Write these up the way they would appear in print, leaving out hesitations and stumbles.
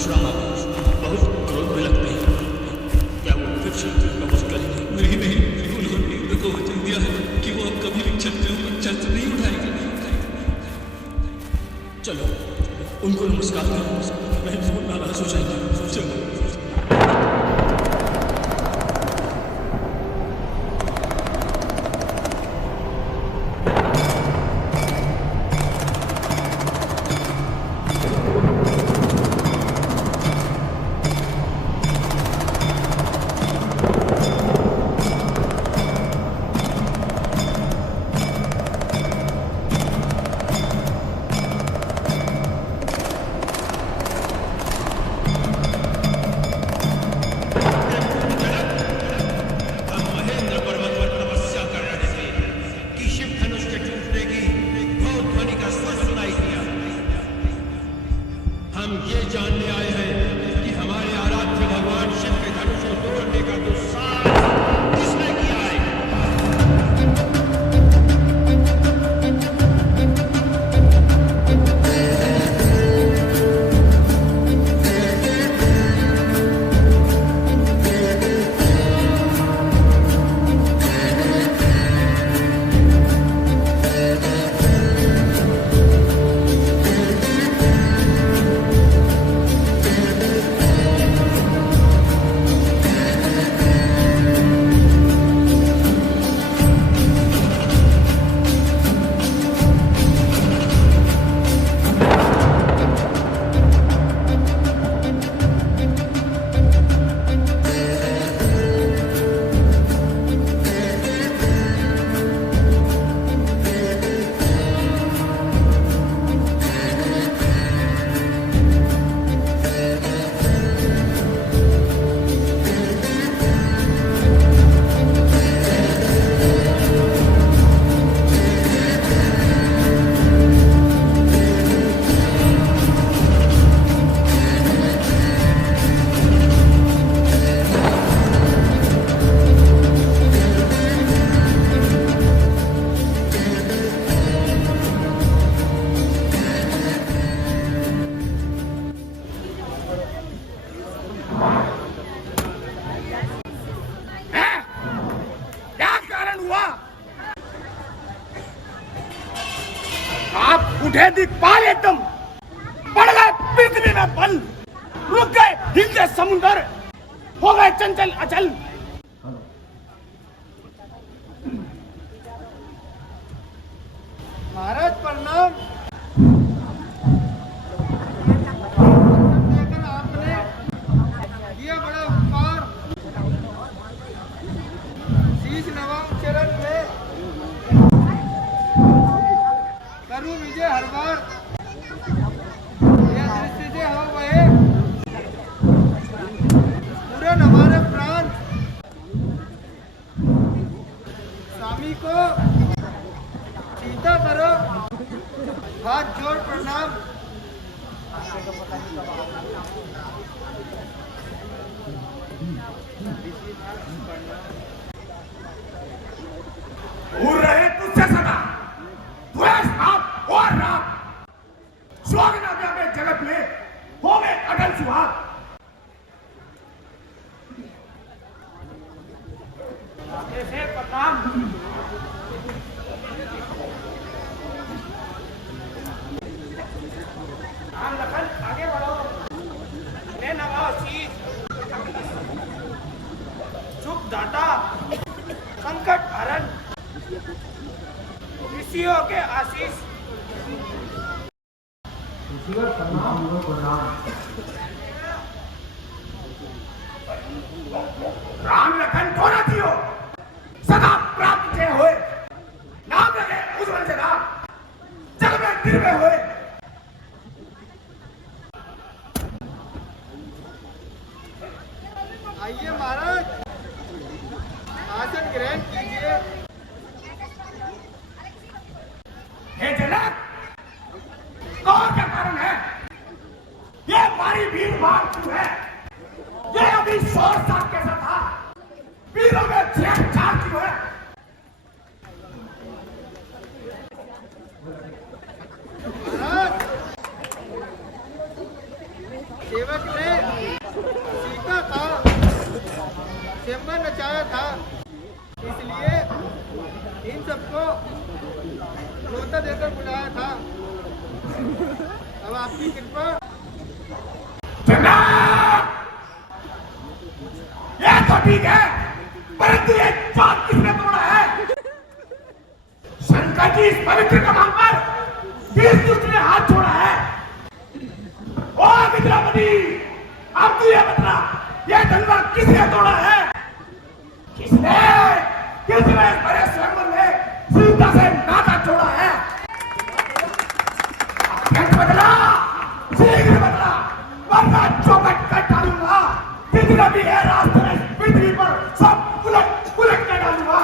परशुराम बहुत क्रोध में लगते हैं। क्या वो फिर क्षत्रियों का वध करेंगे? नहीं, उन्होंने इंद्र को वचन दिया है कि वो अब कभी भी क्षत्रियों पर शस्त्र नहीं उठाएंगे। चलो उनको नमस्कार करो, मैं बहुत नाराज हो जाएंगे। चलो। हम ये जानने आए हैं कि हमारे आराध्य भगवान शिव के धनुष को तोड़ने का दुस्साहस किसने किया है? आप उठे दिखपाल एकदम बढ़ गए पृथ्वी में बल, रुक गए हिल के समुंदर, हो गए चंचल अचल। महाराज प्रणाम। आपने किया बड़ा उपकार, शीश नवाब चरण में करूं विजय हर बार। यह दृष्टि से हो गए पूरे हमारे प्राण। स्वामी को सीता करो, हाथ जोड़ प्रणाम। दूर रहे तुझसे सदा द्वेष पाप और राम, स्वर्ग नव्या में जगत में हो गए अटल सुहाग। ऐसे प्रणाम। राम लखन आगे बढ़ो, ले नवाओ शीश, सुख दाता संकट हरण, ऋषियों के आशीष। राम लखन को न दियो सदा प्राप्त जय होए, नाम लगे उज्जवल जगा जग में दिव्य होए। आइए महाराज, आसन ग्रहण कीजिए। हे जनक, कौन का कारण है? ये हमारी वीर भाग क्यों है? ये अभी शोर साथ कैसा था? वीरों में छेद छाड़ क्यों है? महाराज सेवक आपकी कृपा। ये तो ठीक है, परंतु ये चाँद किसने तोड़ा है? शंकर की इस पवित्र कमान पर किस दुष्ट ने हाथ छोड़ा है? ओ विद्यापति, अब तू ये बता, ये डंडा किसने तोड़ा है? किसने बड़े स्वयंवर में सीता से नाता छोड़ा है? अत्यंत बदला, शीघ्र बदला, वरना चौकट कर डालूंगा। जितना भी है रास्ते में पृथ्वी पर सब उलट पुलट कर डालूंगा।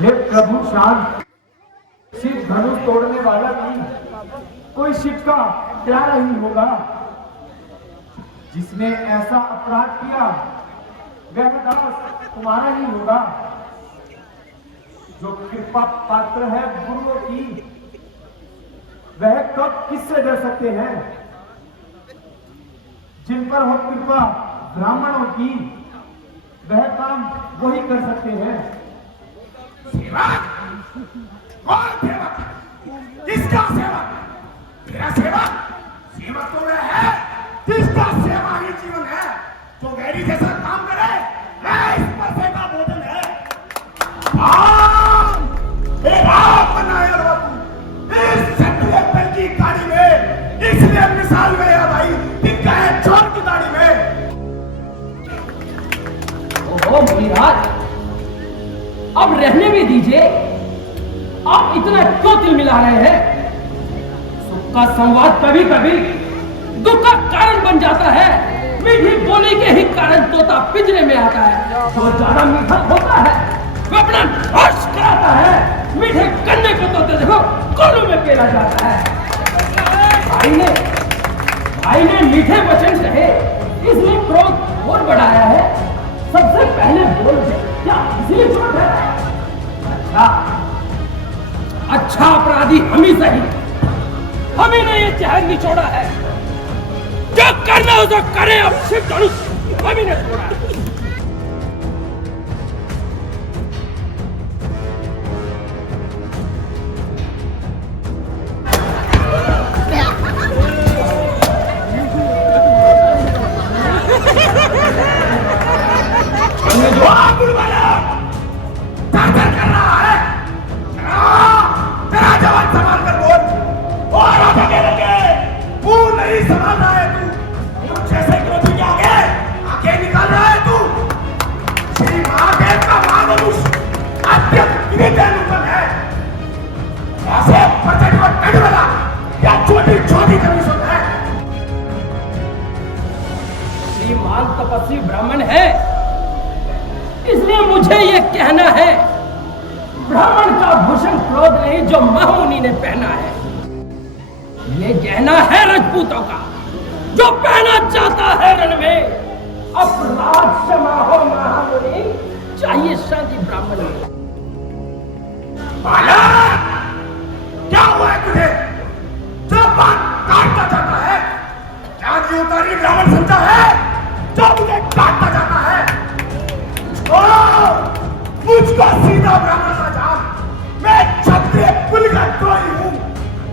हे प्रभु शांत, शिव धनुष तोड़ने वाला की कोई शिव का प्यारा ही होगा। जिसने ऐसा अपराध किया वह दास तुम्हारा ही होगा। जो कृपा पात्र है गुरुओं की, वह कब किससे डर सकते हैं? जिन पर हो कृपा ब्राह्मणों की, वह काम वही कर सकते हैं। सेवक? कौन सेवक? किसका सेवक? मेरा सेवक? सेवक तो वह है जिसका सेवा ही जीवन है, जो गैरी जैसा काम करे, वह इस परसे का भोजन है। राम बनाया हुआ तू इस शत्रुघ्न की गाड़ी में, इसलिए मिसाल में या भाई दिखता है चोर की गाड़ी में। ओहो मुनिराज, अब रहने भी दीजिए। आप इतना क्यों दिल मिला रहे हैं? सुख का संवाद कभी कभी दुख का कारण बन जाता है। मीठी बोली के ही कारण तोता पिंजरे में आता है। जो ज्यादा मीठा होता है वो अपना नाश कराता है। मीठे गन्ने को तोते देखो कोलू में पेला जाता है। भाई ने मीठे वचन कहे, इसलिए क्रोध और बढ़ाया है। सबसे पहले बोल दे, क्या इसलिए चोट है? अच्छा अपराधी हम ही सही, हमें ने ये जहर निचोड़ा है। जो करना हो तो करे, अब शिव धनुष हम ही ने छोड़ा है। श्रीमान तपस्वी ब्राह्मण है, इसलिए मुझे ये कहना है, ब्राह्मण का भूषण क्रोध नहीं जो महामुनि ने पहना है। ये गहना है राजपूतों का, जो पहना जाता है रण में। अपराध क्षमा हो महामुनि, चाहिए शांति ब्राह्मण में। क्या हुआ है तुझे? जो बात काटना चाहता है, क्या जी उतारी ब्राह्मण समझा है जो मुझे काटना चाहता है? मुझको सीधा ब्राह्मण का जान। मैं क्षत्रिय कुल का द्रोही हूँ,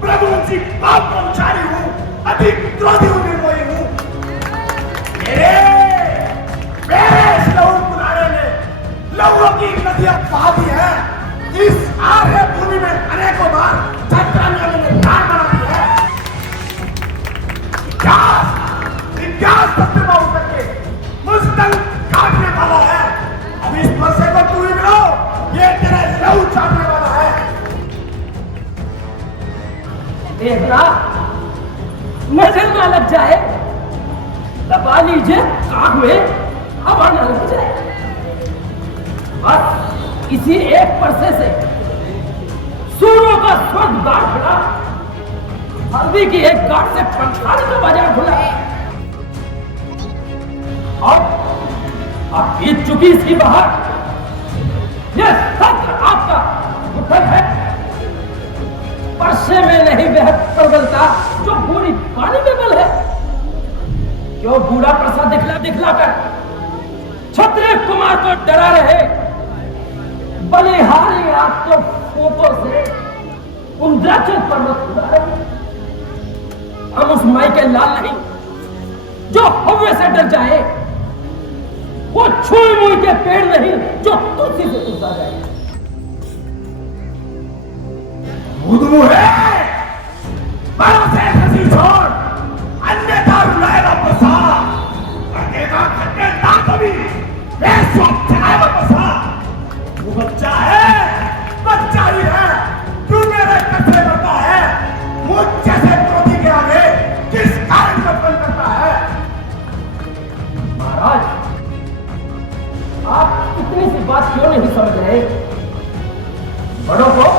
प्रभुवंशी पाप ब्रह्मचारी हूँ, अधिक क्रोधी हूँ, निर्मोही हूँ। मेरे लहू पुराने ने लहू की नदियां बहा दी है। इस आर्य भूमि में अनेकों बार छत्रांगों ने प्राण बना दी है। इतिहास सत्य बाबू करके मुझ तक काटने वाला है। अब इस परसे को तू ही मिलो, ये तेरा लहू चाटने वाला है। देखना नजर ना लग जाए, दबा लीजिए कान में, हवा ना लग जाए। बस इसी एक परसे से सूरों का स्वर्ग गाड़ खुला, हल्दी की एक गांठ से पंचाली का बाजार खुला। अब बीत चुकी इसकी बहार, यह सत्य आपका मुठ्ठन है। परसे में नहीं वह प्रबलता जो पूरी पानी में बल है। क्यों बूढ़ा प्रसाद दिखला कर क्षत्रिय कुमार को डरा रहे? बलिहारी रात को फोटो से उंद्राचल पर्वत उड़ाए। हम उस माई के लाल नहीं जो हवा से डर जाए, वो छुई मुई के पेड़ नहीं जो तुलसी से तुलसा जाए। है बड़ा से हंसी छोड़, अन्यथा रुलाएगा बसा, बढ़ेगा खट्टे दांत भी बेस्वाद चलाएगा बसा। वो बच्चा है, बच्चा ही है, तू मेरे कचरे करता है, मुझ जैसे क्रोधी के आगे किस कारण नफरत करता है? महाराज, आप इतनी सी बात क्यों नहीं समझ रहे? बड़ों को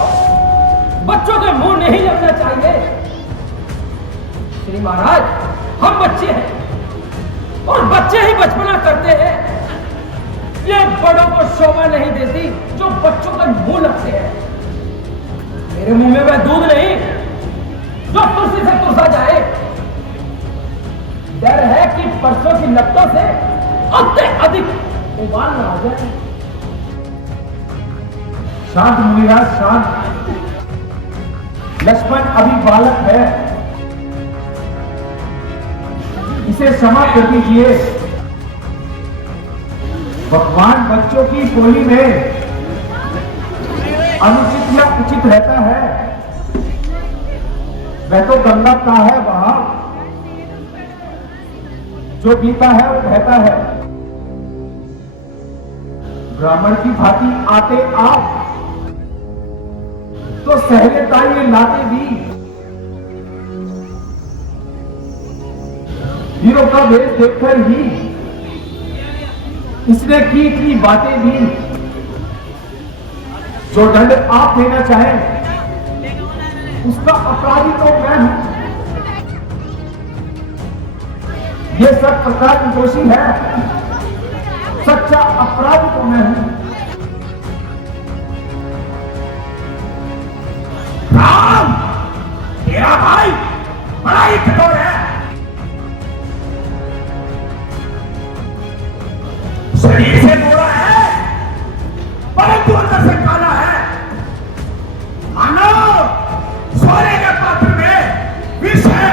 बच्चों के मुंह नहीं लगना चाहिए। श्री महाराज, हम बच्चे हैं और बच्चे ही बचपना करते हैं। ये बड़ों को शोभा नहीं देती जो बच्चों के मुंह लगते हैं। मेरे मुंह में वह दूध नहीं जो तुलसी से तुलसा जाए। डर है कि परसों की लपटों से अत्यधिक उबाल न आ जाए। शांत मुनिराज, शांत। लक्ष्मण अभी बालक है, इसे क्षमा कर दीजिए। भगवान बच्चों की कोली में अनुचित या उचित रहता है, वह तो गंगा का है बहाव, जो बीता है वो बहता है। ब्राह्मण की भांति आते आप तो सहजता ये लाते भी, हीरो का वेश देखकर ही इसने की बातें भी। जो दंड आप देना चाहें उसका अपराधी तो मैं हूं। ये सब प्रकार दोषी है, सच्चा अपराधी तो मैं हूं। राम, तेरा भाई बड़ा ही कठोर है। शरीर से गोरा है परंतु अंदर से काला है। मानो सोने के पात्र में विष है।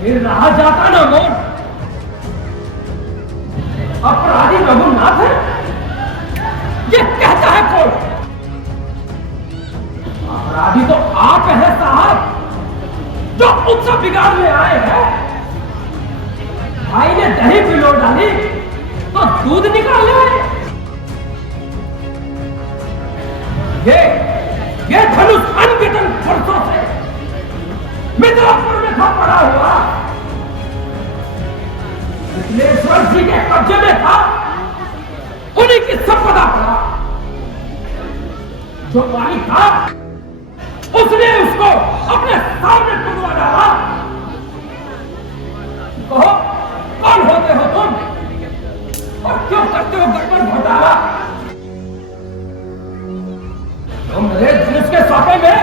फिर रहा जाता ना मोन, अपराधी रघुनाथ है, ये कहता है कौन? अपराधी तो आप है साहब, जो उत्सव बिगाड़ने आए हैं। भाई ने दही पिलो डाली तो दूध निकाल ले। ये धनुष अनगिनत वर्षों से मित्रापुर में था पड़ा हुआ, विश्लेश्वर जी के कब्जे में था, उन्हीं की संपदा पड़ा। जो मालिक था उसने उसको अपने सामने टुकड़ा डाला। कहो, कौन होते हो तुम और क्यों करते हो गड़बड़ घोटाला? तुम मेरे धनुष के सौंपे में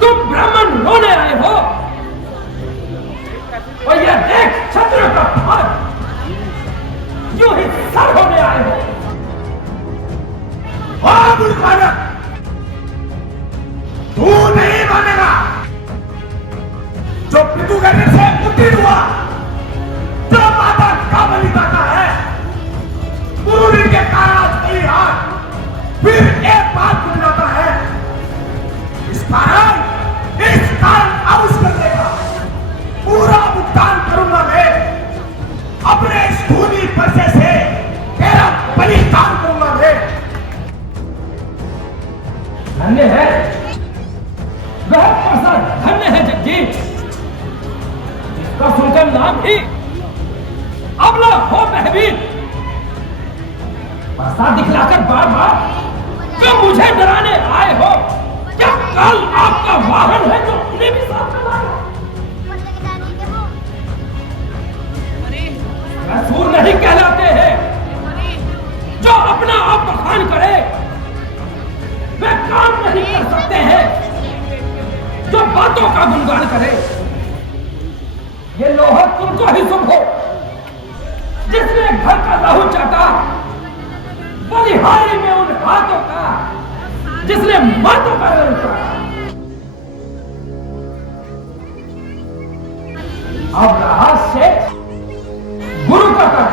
तुम ब्राह्मण रोने आए हो, और यह देख क्षत्रिय का फर्ज यूं ही सर होने आए हो। तू नहीं मानेगा। जो पितु करने से उत्तीर्ण हुआ, जो माता का बलि दाता है, पूरी के कारण बलि हाथ फिर एक बात बन जाता है। इस कारण अवश्य कर देगा, पूरा भुगतान करूंगा मैं। अपने इस खूनी पैसे से तेरा बलिदान करूंगा मैं। धन्य है वह प्रसाद, धन्य है जगजीत, जिसका सुनकर नाम ही अबला हो बहबीत। प्रसाद दिखलाकर बार बार जो मुझे डराने आए हो, क्या कल आपका वाहन है जो उन्हें भी साथ में लाए? रसूल नहीं कहलाते हैं जो अपना आप बखान करे, वे काम नहीं कर सकते हैं जो बातों का गुणगान करे। ये लोहा तुमको ही शुभ हो जिसने घर का लहू चाटा, बलिहारी में उन हाथों का जिसने मातों का रंग काटा। अब रहा शेष गुरु का कर,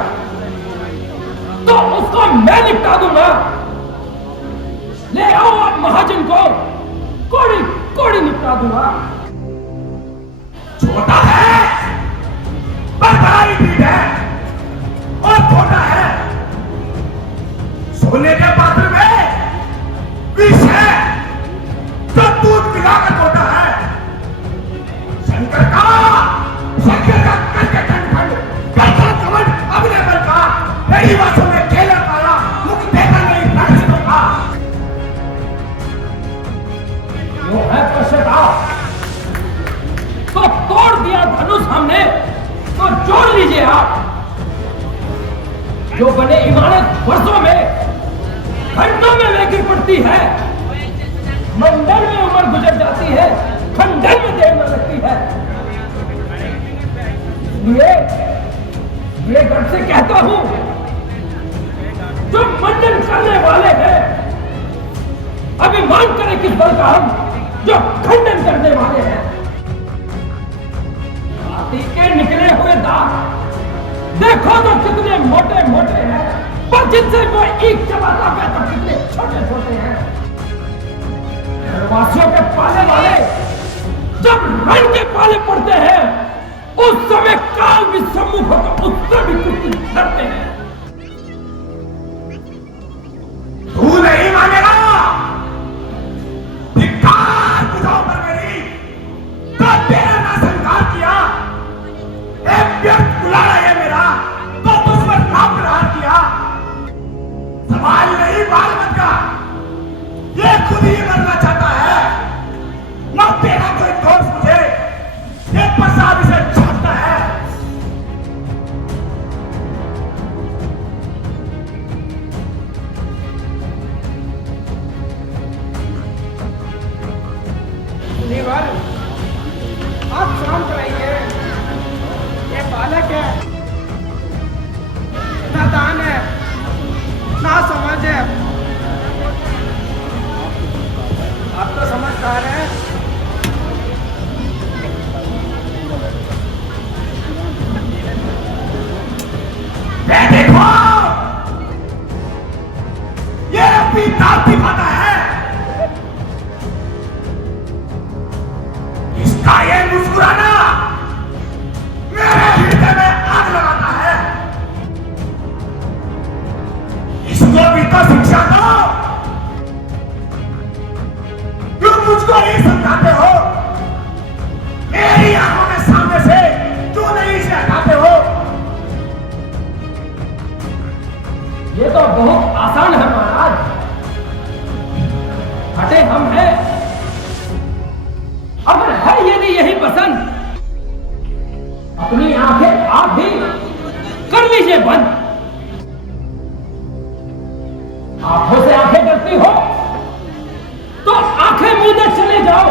तो उसको मैं निपटा दूंगा। ले आओ आप महाजन को, कोड़ी कोड़ी निपटा दूंगा। छोटा है पर बड़ा भी है, और छोटा है सोने के पात्र में विष है तो दूध पिलाकर छोटा है। शंकर का करके खंड करता कमल अपने बल का, मेरी बातों में खेला पाया मुख देखा नहीं दर्शकों का। जो है पश्चाताप तो तोड़ दिया धनुष हमने, तो जोड़ लीजिए आप। जो बने इमारत वर्षों में घंटों में लेकर पड़ती है, मंडल में उम्र गुजर जाती है, खंडन में देर न लगती है। ये गर्व से कहता हूं, जो मंडन करने वाले हैं अभिमान करें किस बल का हम जो खंडन करने वाले हैं। हाथी के निकले हुए दांत देखो तो कितने मोटे मोटे हैं, पर जिनसे वो ईख चबाता है तो कितने छोटे छोटे हैं। वासियों के पाले वाले जब रण के पाले पड़ते हैं, उस समय काल भी सम्मुख होकर उससे भी कुछ डरते हैं। तू नहीं मानेगा धिक्कार बुझाओ पर मेरी, तो तेरा ना संकार किया। एक व्यक्त बुलाया है मेरा, तो तुझ पर नाम प्रहार किया। सवाल नहीं बालमत का, ये खुद ही मरना चाहता है। न तेरा कोई दोष मुझे, ये प्रसाद इसे छापता है। देवर, आप शांत रहिए। ये बालक है, नादान है, ना समझ है। आप तो समझदार हैं। मैं देखो ये अपनी दांत दिखाता है। इसका ये मुस्कुराना मेरे हृदय में आग लगाता है। इसको भी तो शिक्षा दो, क्यों मुझको नहीं समझाते हो? मेरी आंखों के सामने से क्यों नहीं इसे हटाते हो? ये तो बहुत आसान है महाराज, हटे हम हैं। अगर है यदि यही पसंद, अपनी आंखें आप भी कर लीजिए बंद। आंखों से आंखें करती हो तो आंखें मूंदे चले जाओ।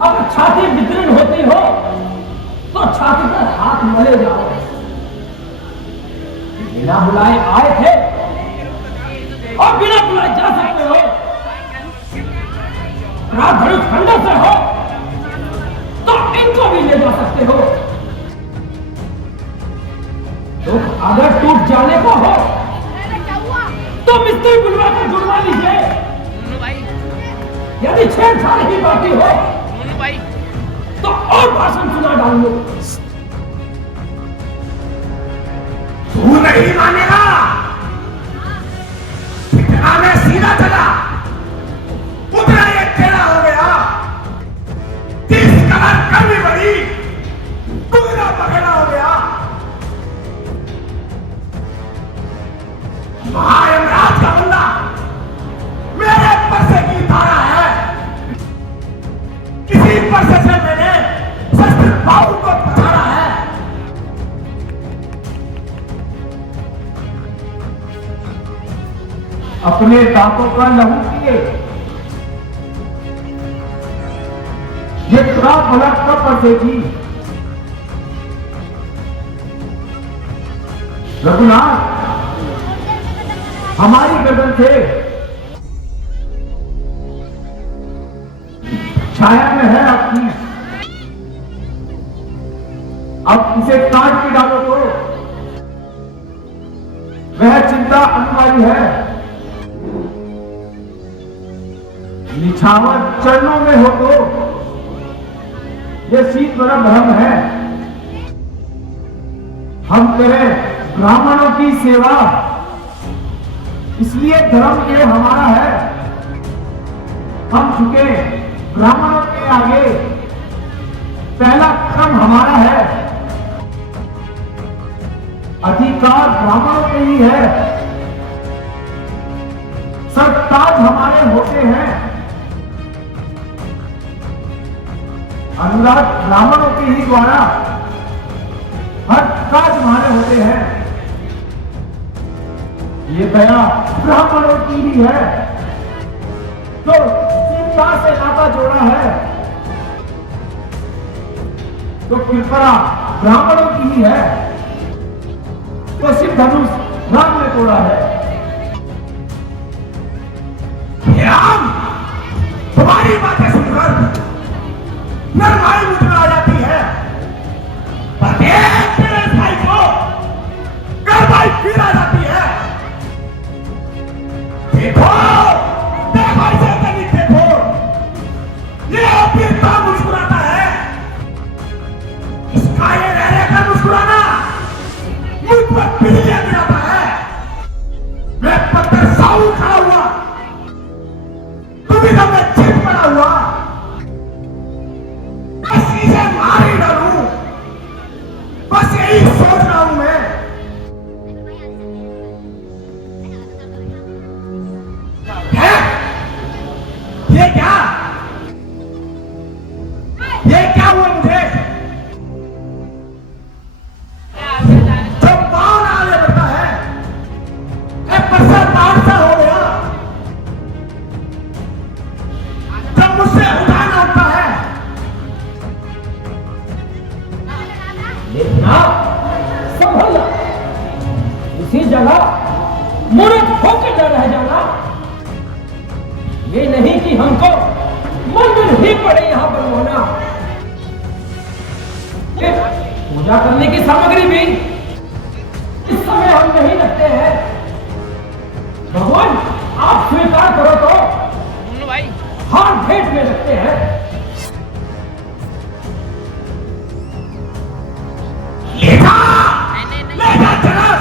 अगर छाती विदीर्ण होती हो तो छाती पर हाथ मले जाओ। बिना बुलाए आए थे और बिना बुलाए जा सकते हो। धनुष खंडन से हो तो इनको भी ले जा सकते हो। दुख अगर टूट जाने को हो तो मिस्त्री बुलवा कर जुड़वा लीजिए। यदि छेड़छाड़ ही बाकी हो तो और भाषण सुना डालूंगा। तू नहीं मानेगा, जितना मैं सीधा चला उतना ये टेढ़ा हो गया। 30 कदम करनी पड़ी, पूरा पकड़ा हो गया। महायमराज का बंदा मेरे परसे की धारा है। किसी परसे से मैंने शस्त्र बाहु को पछाड़ा है। अपने दांतों का लहू पिए, ये तुरा पलट कब बसेगी? रघुनाथ, हमारी गर्दन से छाया में है आपकी, अब इसे काट के डालो तो वह चिंता अनिवार्य है। निछावर चरणों में हो तो यह शीत बड़ा भ्रम है। हम करें ब्राह्मणों की सेवा, इसलिए धर्म ये हमारा है। हम झुके ब्राह्मणों के आगे, पहला क्रम हमारा है। अधिकार ब्राह्मणों के ही है, सरताज हमारे होते हैं। अनुराग ब्राह्मणों के ही द्वारा हर काज हमारे होते हैं। ये दया ब्राह्मणों की ही है, तो सीता से नाता जोड़ा है, तो कृपा ब्राह्मणों की ही है, तो सिर्फ धनुष राम ने तोड़ा है। राम, तुम्हारी बातें सुनकर नरमाई मुझ में आ जाती है। प्रत्येक तेरे भाई को गरबाई फिर आ जाती है। देखो, देखो इसे तनी देखो, ये अपीरता मुस्कुराता है। इसका ये रह रहकर मुस्कुराना मुझ पर बिजलियां गिराता है। मैं पत्थर साऊ खड़ा हुआ, तुम इधर में चित पड़ा हुआ, बस इसे मार ही डालूं, बस यही सोच रहा हूं मैं। है? ये क्या हुआ मुझे? जब बाण आने लगता है, एक परसर बाण सा हो गया। जब मुझसे उठाना होता है, देखना संभलना, इसी जगह मूर्ख होकर न रह जाना। ये नहीं कि हमको मंदिर ही पड़े यहां बनवाना। पूजा करने की सामग्री भी इस समय हम नहीं रखते हैं। भगवान, आप स्वीकार करो तो हाथ भेंट में रखते हैं। ले जा जनक,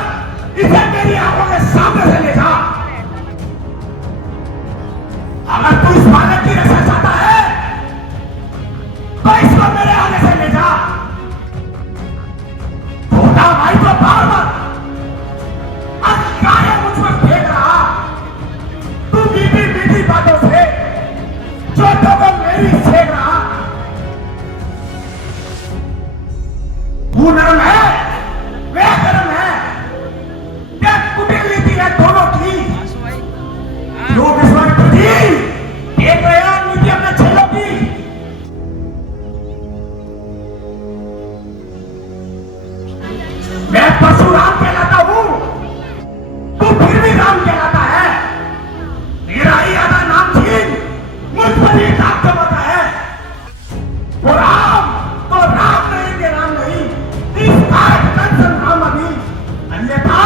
इसे मेरी आंखों के सामने से ले जा। अगर तू इस बालक की रक्षा चाहता है, तो इसको मेरे आगे से ले जा। छोटा भाई तो बार बार अधिकार मुझ पर फेंक रहा। तू मीठी मीठी बातों से जो तो मेरी सेक रहा। तू नरम है, वह गरम है, क्या कुटिल नीति है दोनों की। लोग इस वक्त एक प्रयास नीति अपने छेलों की। मैं परशुराम कहलाता हूं, तू फिर भी राम कहलाता है। मेरा ही आधा नाम छीन मुझ पर ही दाग जमाता है। वो राम तो राम कहेंगे, राम नहीं। इस कारक कंसन राम अभी, अन्यथा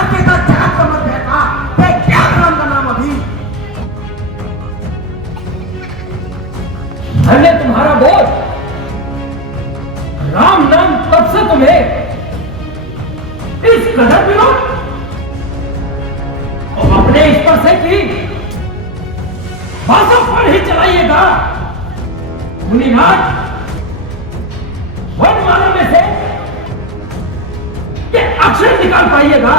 अन्यथा जगत का मत बैठा, क्या राम का नाम अभी। धन्य तुम्हारा बोल। राम नाम तब से तुम्हें इस कदर विरोध और अपने इस पर से की बातों पर ही चलाइएगा। मुनिनाथ, वर्णमाला में से ये अक्षर निकाल पाइएगा।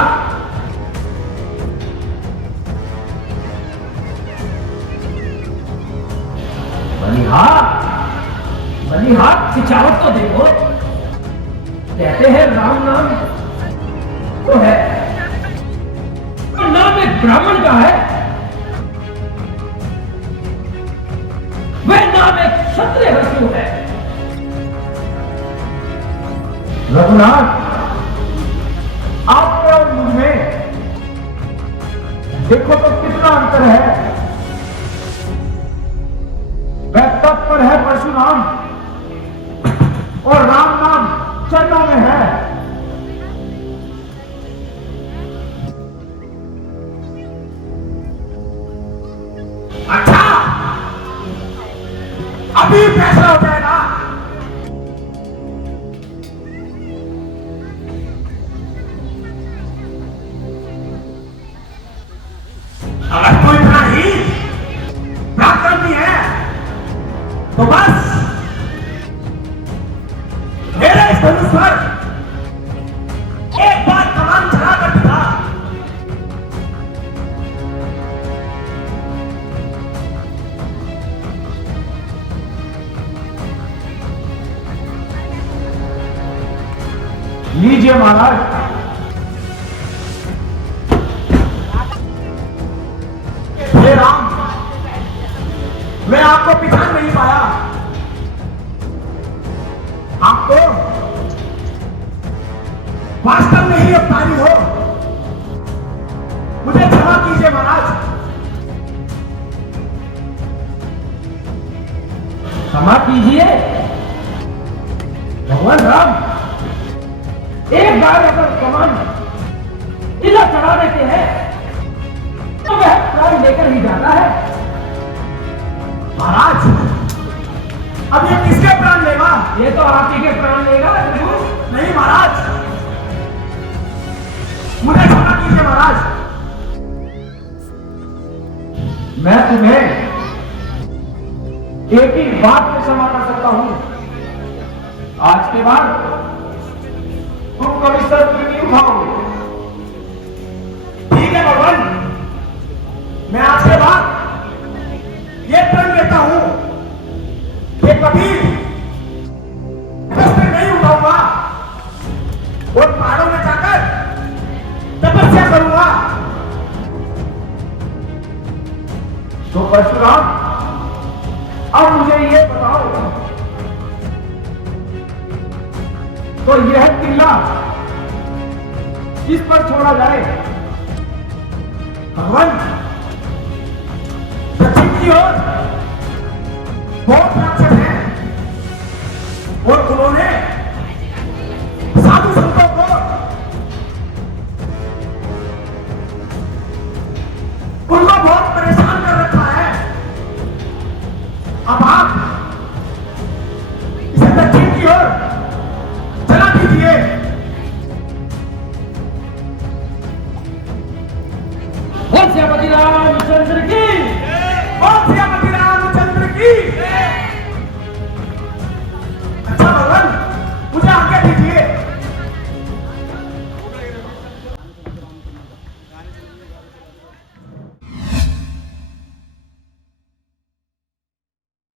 बलिहार खिंचावट तो देखो। कहते हैं राम नाम तो है, और नाम एक ब्राह्मण का है, वह नाम एक क्षत्रिय का क्यों है? रघुनाथ, आप देखो तो कितना अंतर है। वह तप पर है परशुराम और राम नाम चरणों में है। अच्छा, अभी फैसला हो जाएगा। अगर कोई इतना ही पराक्रमी है तो बस मेरे इस धनुष पर एक बार कमान चला कर दिखा। लीजिए महाराज। हे राम, मैं आपको पहचान नहीं पाया। आप तो वास्तव में ही अवतारी हो। मुझे क्षमा कीजिए महाराज। क्षमा कीजिए भगवान राम, एक बार अगर कमान इधर चढ़ा देते हैं तो वह प्राण लेकर ही जाता है। महाराज, अब ये किसके प्राण लेगा? ये तो आप ही के प्राण लेगा। नहीं महाराज, मुझे क्षमा कीजिए महाराज। मैं तुम्हें एक ही बात में क्षमा कर सकता हूं। आज के बाद तुम कभी शस्त्र नहीं उठाओगे। ठीक है भगवान, मैं आपसे बात ये प्रण लेता हूं कि कभी शस्त्र नहीं उठाऊंगा और पहाड़ों में जाकर तपस्या करूंगा। तो परशुराम, अब मुझे ये बताओ, तो यह किला किस पर छोड़ा जाए? भगवान, दक्षिण की ओर बहुत राक्षस हैं और उन्होंने साधु संतों को उनको बहुत परेशान कर रखा है। अब आप इसे दक्षिण की ओर चला दीजिए। बोल श्रीपति रामचंद्र की। और श्रीपति रामचंद्र की। अच्छा